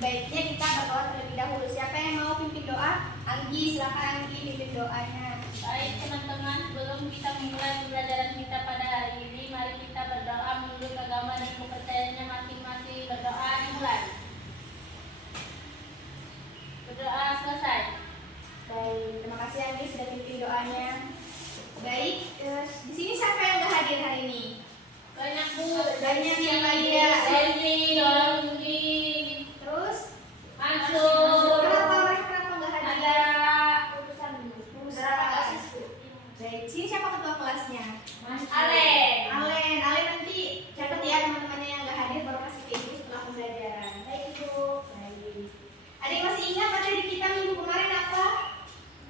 baiknya kita berdoa terlebih dahulu. Siapa yang mau pimpin doa? Anggi, silakan Anggi pimpin doanya. Baik teman-teman, sebelum kita memulai pembelajaran kita pada hari ini, mari kita berdoa menurut agama dan kepercayaannya masing-masing. Berdoa dimulai. Berdoa selesai. Baik, terima kasih Anggi sudah pimpin doanya. Baik, di sini siapa yang nggak hadir hari ini? Banyak Bu, Banyak yang hadir. Desi, Dolly, Terus Mansur, kenapa nggak hadir? ada urusan Urusan. Baik, sini siapa ketua kelasnya? Ale. Ale nanti catat ya teman-temannya yang nggak hadir baru kasih ke ibu setelah pembelajaran. Baik ibu. Baik. Ada yang masih ingat materi kita minggu kemarin apa?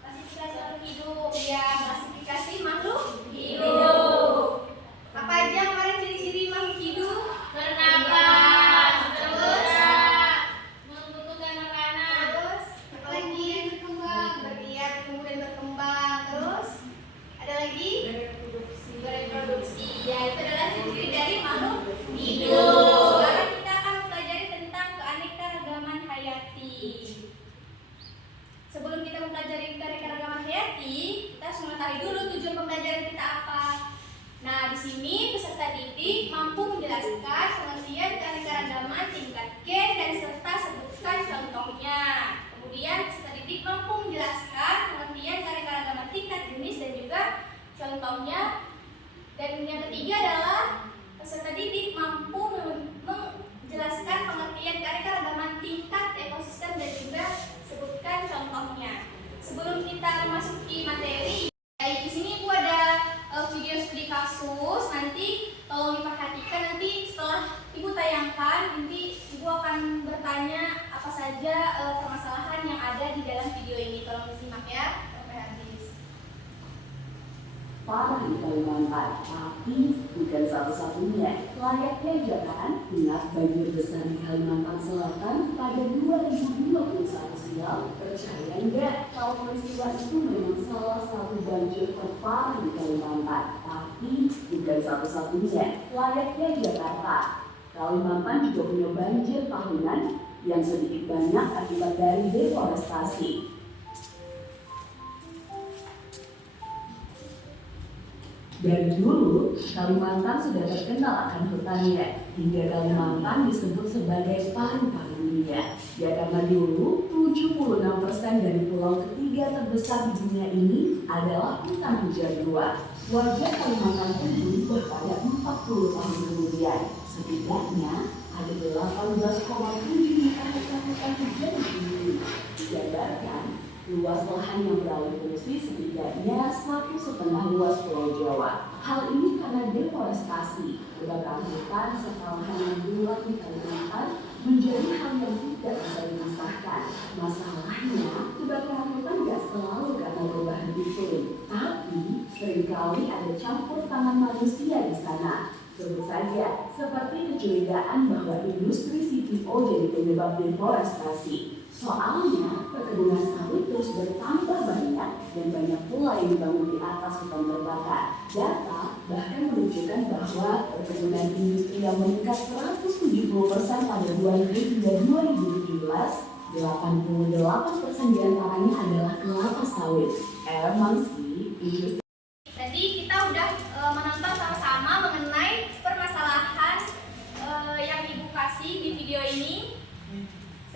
Klasifikasi makhluk hidup. Ya, klasifikasi makhluk hidup. Apa aja kemarin ciri-ciri makhluk hidup? Bernapas, Terus? bergerak, membutuhkan makanan, Terus apa lagi? Berlihat, tumbuh dan berkembang. Terus ada lagi? Bereproduksi. Ya, itu adalah ciri-ciri dari makhluk hidup. Sekarang kita akan mempelajari tentang keanekaragaman hayati. Sebelum kita mempelajari keanekaragaman hayati, kita harus mengetahui dulu tujuan pembelajaran kita apa. Nah, di sini peserta didik mampu menjelaskan pengertian keanekaragaman tingkat gen dan serta sebutkan contohnya. Kemudian peserta didik mampu menjelaskan pengertian keanekaragaman tingkat jenis dan juga contohnya. Dan yang ketiga adalah peserta didik mampu menjelaskan pengertian keanekaragaman tingkat ekosistem dan juga sebutkan contohnya. Sebelum kita memasuki materi, di sini Ibu ada video studi kasus. Nanti tolong diperhatikan, nanti setelah Ibu tayangkan, nanti Ibu akan bertanya apa saja permasalahan yang ada di dalam video ini. Tolong disimak ya sampai habis. Parah di Kalimantan, tapi bukan satu-satunya. Layaknya Jakarta, ingat banjir besar di Kalimantan Selatan pada 2021 silam. Percaya nggak kalau peristiwa itu memang salah satu banjir terparah di Kalimantan, tapi bukan satu-satunya. Layaknya Jakarta, Kalimantan juga punya banjir tahunan yang sedikit banyak akibat dari deforestasi. Dari dulu, Kalimantan sudah terkenal akan hutannya, hingga Kalimantan disebut sebagai paru-paru dunia. Ya karena dulu, 76% dari pulau ketiga terbesar di dunia ini adalah hutan hujan luas. Wajah Kalimantan pun berubah pada 40 tahun kemudian. Setidaknya, ada 18,7 juta hektar hutan hujan di bumi. Digambarkan, luas lahan yang beralih fungsi setidaknya 1,5 luas Pulau Jawa. Hal ini karena deforestasi, kebakaran hutan serta lahan yang berulang di Kalimantan menjadi hal yang tidak bisa dipisahkan. Masalahnya, kebakaran hutan tidak selalu karena perubahan iklim, tapi seringkali ada campur tangan manusia di sana. Sebut saja, seperti kecurigaan bahwa industri CPO jadi penyebab deforestasi. Soalnya, perkebunan sawit terus bertambah banyak dan banyak pula yang dibangun di atas hutan terbakar. Data bahkan menunjukkan bahwa perkebunan industri yang meningkat 170% pada 2000 hingga 2017, 88% diantaranya adalah kelapa sawit. Emang sih, industri. Tadi kita udah menonton sama-sama mengenai permasalahan yang Ibu kasih di video ini.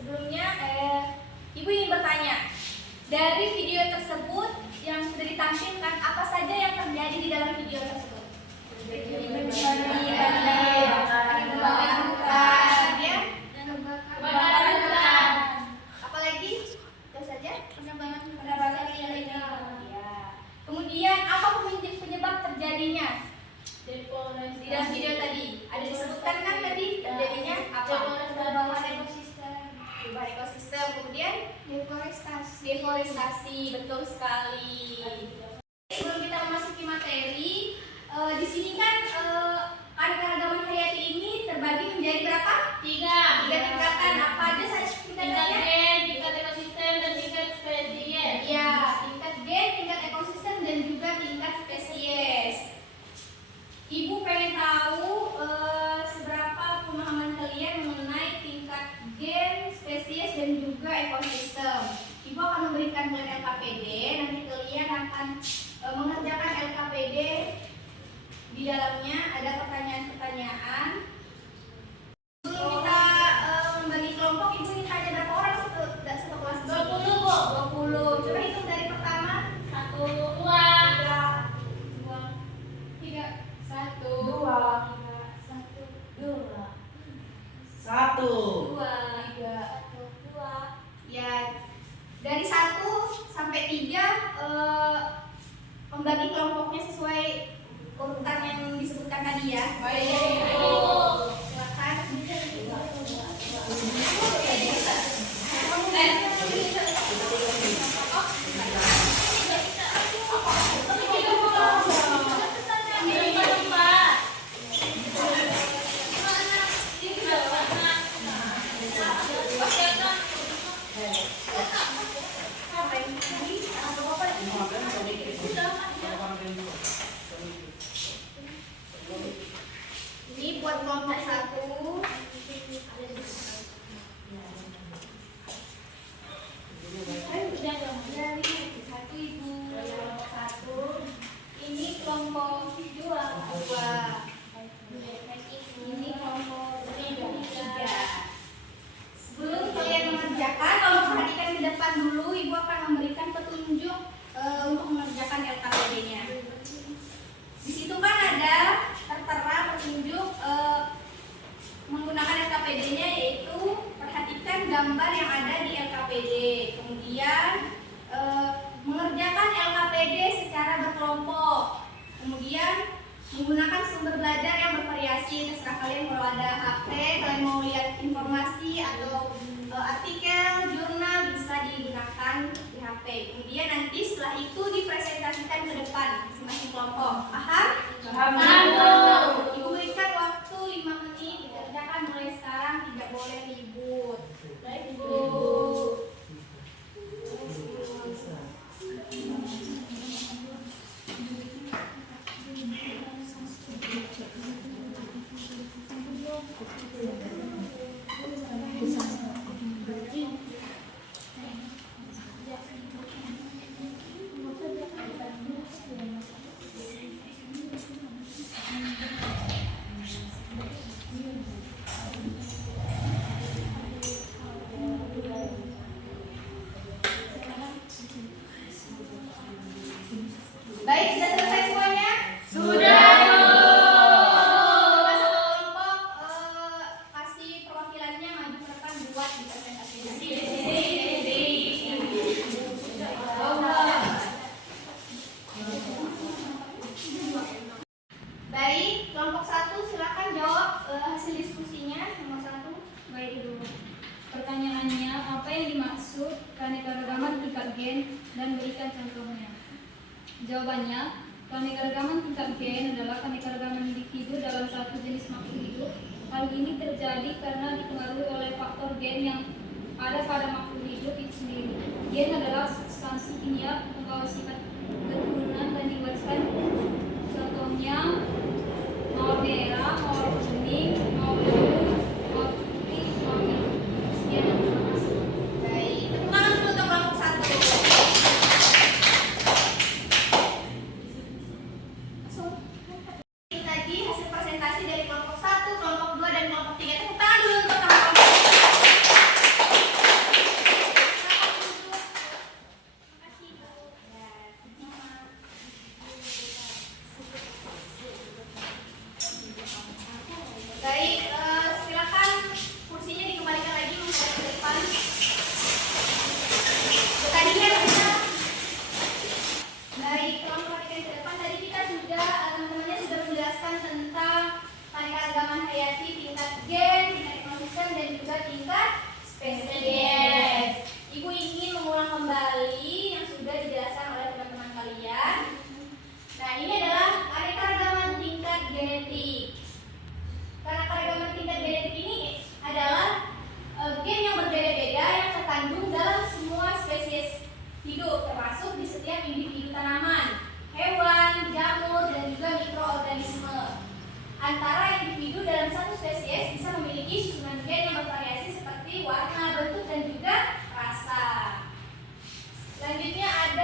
Sebelumnya, Ibu ingin bertanya, dari video tersebut yang sudah ditampilkan, apa saja yang terjadi di dalam video tersebut? Kebakaran hutan, ya? Kebakaran hutan. Apalagi? Itu saja? Penebangan ilegal. Ya. Kemudian apa penyebab terjadinya? Di dalam video tadi ada disebutkan kan tadi terjadinya apa? Perubahan ekosistem, kemudian deforestasi, betul sekali. Sebelum kita memasuki materi, di sini kan keanekaragaman hayati ini terbagi menjadi berapa? Tiga tingkatan. Apa aja saja tingkatannya? Tingkat gen, tingkat ekosistem, dan tingkat spesies. Ya, tingkat gen, tingkat ekosistem, dan juga tingkat spesies. Ibu pengen tahu seberapa pemahaman kalian mengenai tingkat gen, spesies LKPD, nanti kalian akan mengerjakan LKPD. Di dalamnya ada pertanyaan-pertanyaan. Sebelum kita membagi kelompok, ibu ini tanya berapa orang satu kelas? 20, Bu. 20. Coba hitung dari pertama. 1, 2, 3, 1, 2, 2, 1. 2. Ya, dari 1 sampai 3 membagi kelompoknya sesuai urutan yang disebutkan tadi ya. Silakan. Ini buat kelompok 1. Satu ibu. Kelompok 1. Ini kelompok 2. Ini kelompok 3. Sebelum kalian mengerjakan, kalau perhatikan ke depan dulu, ibu akan memberikan petunjuk untuk mengerjakan LKPD-nya. Di situ kan ada tertera petunjuk menggunakan LKPD-nya, yaitu perhatikan gambar yang ada di LKPD. Kemudian mengerjakan LKPD secara berkelompok. Kemudian menggunakan sumber belajar yang bervariasi. Terserah kalian, kalau ada HP, kalian mau lihat informasi atau artikel, jurnal, bisa digunakan di HP. Kemudian nanti setelah itu dipresentasikan ke depan masing-masing kelompok. Paham? Paham. Ibu berikan waktu 5 menit dikerjakan mulai sekarang, tidak boleh ribut. Baik, Bu. Baik, sudah selesai semuanya? Sudah, Bu. Satu kelompok kasih perwakilannya maju ke depan buat dipresentasikan. Baik, kelompok 1 silakan jawab hasil diskusinya. Nomor 1. Baik dulu. Pertanyaannya, apa yang dimaksud keanekaragaman tingkat gen dan berikan contohnya? Jawabannya, keanekaragaman tingkat gen adalah keanekaragaman individu dalam satu jenis makhluk hidup. Hal ini terjadi karena dipengaruhi oleh faktor gen yang ada pada makhluk hidup itu sendiri. Gen adalah substansi kimia pembawa sifat keturunan dan diwariskan. Contohnya, mawar merah, mawar kuning, mawar biru, mawar putih, mawar merah. Sekian dan terima kasih. Baik, tepuk tangan dulu untuk kelompok 1. Tadi hasil presentasi dari kelompok 1, kelompok 2, dan kelompok 3. Tepuk tangan dulu untuk kelompok 1. Baik, silakan kursinya dikembalikan lagi menghadap ke depan. Tadinya kita baik, tolong perhatikan ke depan. Tadi kita sudah teman-temannya sudah menjelaskan tentang keanekaragaman hayati, tingkat gen, tingkat ekosistem, dan juga tingkat spesies. Ibu ingin mengulang kembali yang sudah dijelaskan oleh teman-teman kalian. Nah, ini adalah keanekaragaman tingkat genetik. Keanekaragaman tingkat genetik ini adalah gen yang berbeda-beda yang terkandung dalam semua spesies hidup, termasuk di setiap individu tanaman, hewan, jamur, dan juga mikroorganisme. Antara individu dalam satu spesies bisa memiliki susunan gen yang bervariasi seperti warna, bentuk, dan juga rasa. Selanjutnya ada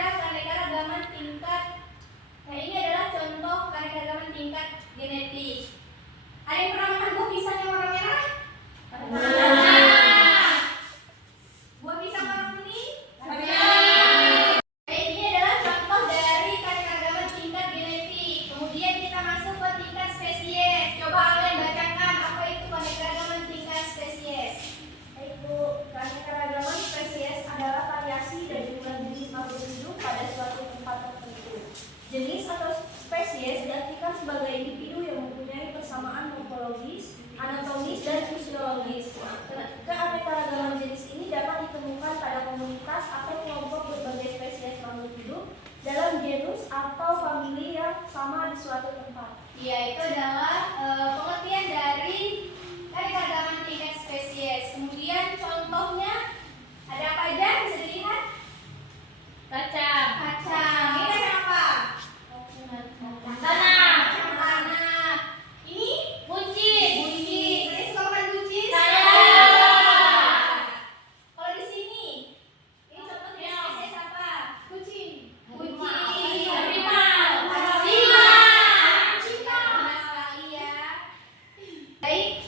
tingkat genetik. Ada yang pernah makan buah pisang yang warna merah? Buah pisang warna kuning? Baik, ini adalah contoh dari keanekaragaman tingkat genetik. Kemudian kita masuk ke tingkat spesies. Coba kalian bacakan apa itu keanekaragaman tingkat spesies. Baik Bu, keanekaragaman spesies adalah variasi dari jumlah jenis makhluk hidup pada suatu tempat tertentu. Jenis atau spesies diartikan sebagai individu yang mempunyai persamaan morfologis, anatomis, dan fisiologis. Keanekaragaman jenis ini dapat ditemukan pada komunitas atau kelompok berbagai spesies makhluk hidup dalam genus atau famili yang sama di suatu tempat. Ya, itu adalah pengertian dari keanekaragaman tingkat spesies. Kemudian contohnya ada apa aja bisa dilihat? Kacang. Kacang. Ini kacang apa? Tanah. Kacang tanah. Ini Buncit. buncis. Kalian suka makan buncis? Saya. Kalau di sini, ini contohnya spesies apa? Kucing. Kucing. Harimau. Cina. Sekali ya. Baik.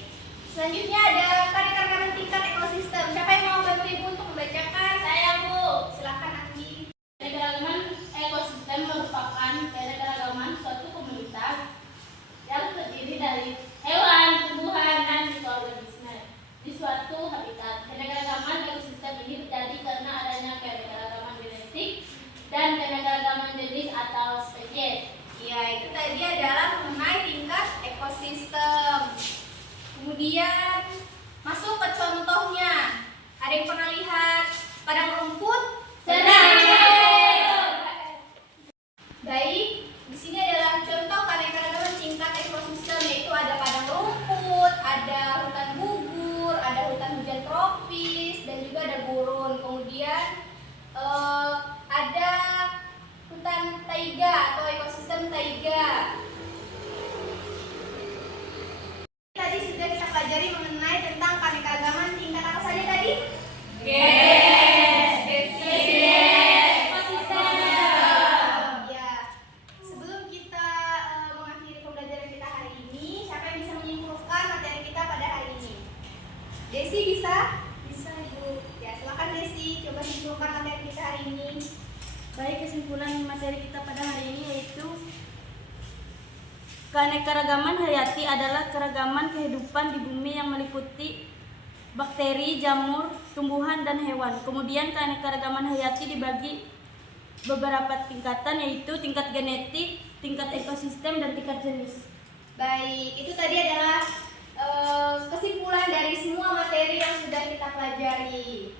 Selanjutnya ada keanekaragaman tingkat ekosistem. Siapa yang mau bantu ibu untuk membacakan? Saya, Bu. Silakan Anggi. Keanekaragaman ekosistem merupakan keanekaragaman suatu komunitas yang terdiri dari hewan, tumbuhan, dan mikroorganisme di suatu habitat. Keanekaragaman ekosistem ini terjadi karena adanya keanekaragaman genetik dan keanekaragaman jenis atau spesies. Ya, itu tadi adalah mengenai tingkat ekosistem. Kemudian masuk ke contohnya. Ada yang pernah lihat padang rumput? Baik, di sini adalah contoh keanekaragaman tingkat ekosistem, yaitu ada padang rumput, ada hutan gugur, ada hutan hujan tropis, dan juga ada gurun. Kemudian ada hutan taiga atau ekosistem taiga. Tadi sudah kita pelajari mengenai tentang keanekaragaman tingkat apa saja tadi? Ya, sebelum kita mengakhiri pembelajaran kita hari ini, siapa yang bisa menyimpulkan materi kita pada hari ini? Desi bisa? Bisa Ibu. Ya, silakan Desi, coba simpulkan materi kita hari ini. Baik, kesimpulan materi kita pada hari ini yaitu keanekaragaman hayati adalah keragaman kehidupan di bumi yang meliputi bakteri, jamur, tumbuhan, dan hewan. Kemudian keanekaragaman hayati dibagi beberapa tingkatan, yaitu tingkat genetik, tingkat ekosistem, dan tingkat jenis. Baik, itu tadi adalah kesimpulan dari semua materi yang sudah kita pelajari.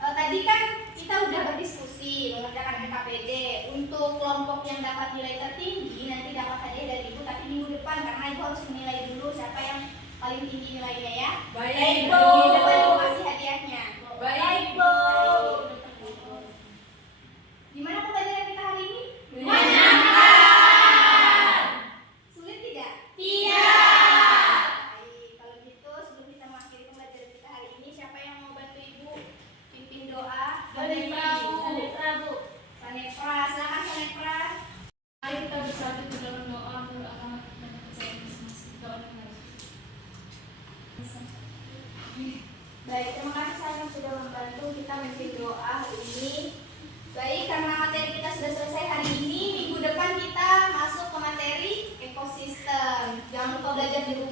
Tadi kan kita udah berdiskusi mengerjakan KKPD. Untuk kelompok yang dapat nilai tertinggi nanti dapat hadiah dari Ibu, tapi minggu depan karena Ibu harus menilai dulu siapa yang paling tinggi nilainya ya. Baik, Bu. Minggu depan Ibu kasih hadiahnya. Baik, Bu. Gimana pembelajaran kita hari ini? Sulit tidak? Baik, kalau gitu sebelum kita mengakhiri pembelajaran kita hari ini, siapa yang mau bantu Ibu pimpin doa? Sanepra, Bu. Sanepra, silakan Sanepra. Mari kita bersatu di dalam doa untuk agama dan kepercayaan masing-masing. Doa dimulai. Baik, terima kasih saya yang sudah membantu kita memimpin doa hari ini. Baik, karena materi kita sudah selesai hari ini, minggu depan kita masuk ke materi ekosistem. Jangan lupa belajar di rumah.